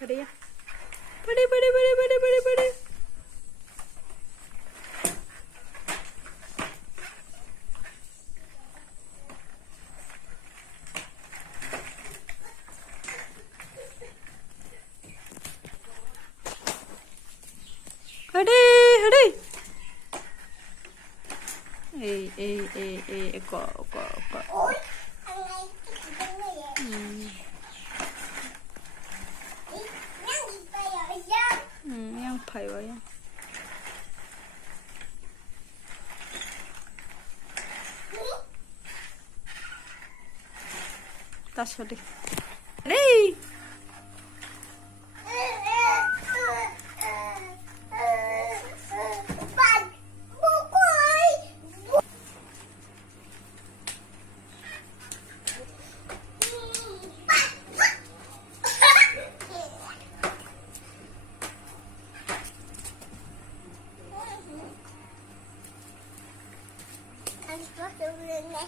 Padaya. Pade, pade, pade, pade, pade, pade. Hadi, hadi. Eko. Ôi, thằng này cái gì vậy? Nhăn gì bây giờ? Yang payo yan. Taas hadi. Hadi. Bag, bukoy. Ang susunod na.